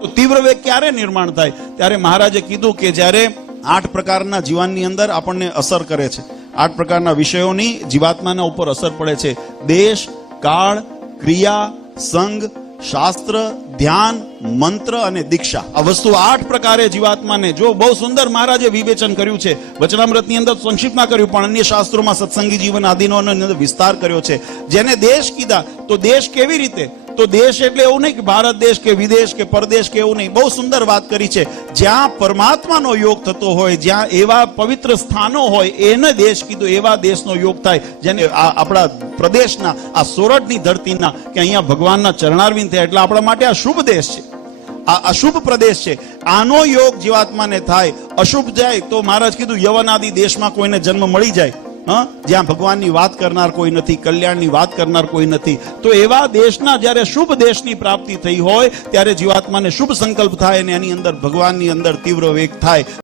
તો તીવ્ર વેગ ક્યારે નિર્માણ થાય? ત્યારે મહારાજે કીધું કે જ્યારે 8 પ્રકારના જીવનની અંદર આપણને અસર કરે છે, 8 પ્રકારના વિષયોની જીવાત્માના ઉપર અસર પડે છે: દેશ, કાળ, ક્રિયા, સંગ, શાસ્ત્ર, ધ્યાન, મંત્ર અને દીક્ષા. આ વસ્તુ 8 પ્રકારે જીવાત્માને, જો બહુ સુંદર મહારાજે વિવેચન કર્યું છે. વચનામૃતની અંદર સંક્ષિપ્તમાં કર્યું, પણ અન્ય શાસ્ત્રોમાં સત્સંગી જીવન આદિનો વિસ્તાર કર્યો છે. જેને દેશ કીધા, તો દેશ કેવી રીતે? તો દેશ એટલે એવું નહીં કે ભારત દેશ કે વિદેશ કે પરદેશ કે એવું નહીં. બહુ સુંદર વાત કરી છે. જ્યાં પરમાત્માનો યોગ થતો હોય, જ્યાં એવા પવિત્ર સ્થાનો હોય, એને દેશ કીધું. એવા દેશનો યોગ થાય, જેને આપણા પ્રદેશના, આ સોરઠની ધરતીના, કે અહીંયા ભગવાનના ચરણારવિંદ થયા, એટલે આપણા માટે આ શુભ દેશ છે, આ અશુભ પ્રદેશ છે. આનો યોગ જીવાત્માને થાય. અશુભ જાય તો મહારાજ કીધું યવનાદિ દેશમાં કોઈને જન્મ મળી જાય, જ્યાં ભગવાનની વાત કરનાર કોઈ નથી, કલ્યાણની વાત કરનાર કોઈ નથી. તો એવા દેશના જ્યારે શુભ દેશની પ્રાપ્તિ થઈ હોય, ત્યારે જીવાત્માને શુભ સંકલ્પ થાય અને એની અંદર ભગવાનની અંદર તીવ્ર વેગ થાય.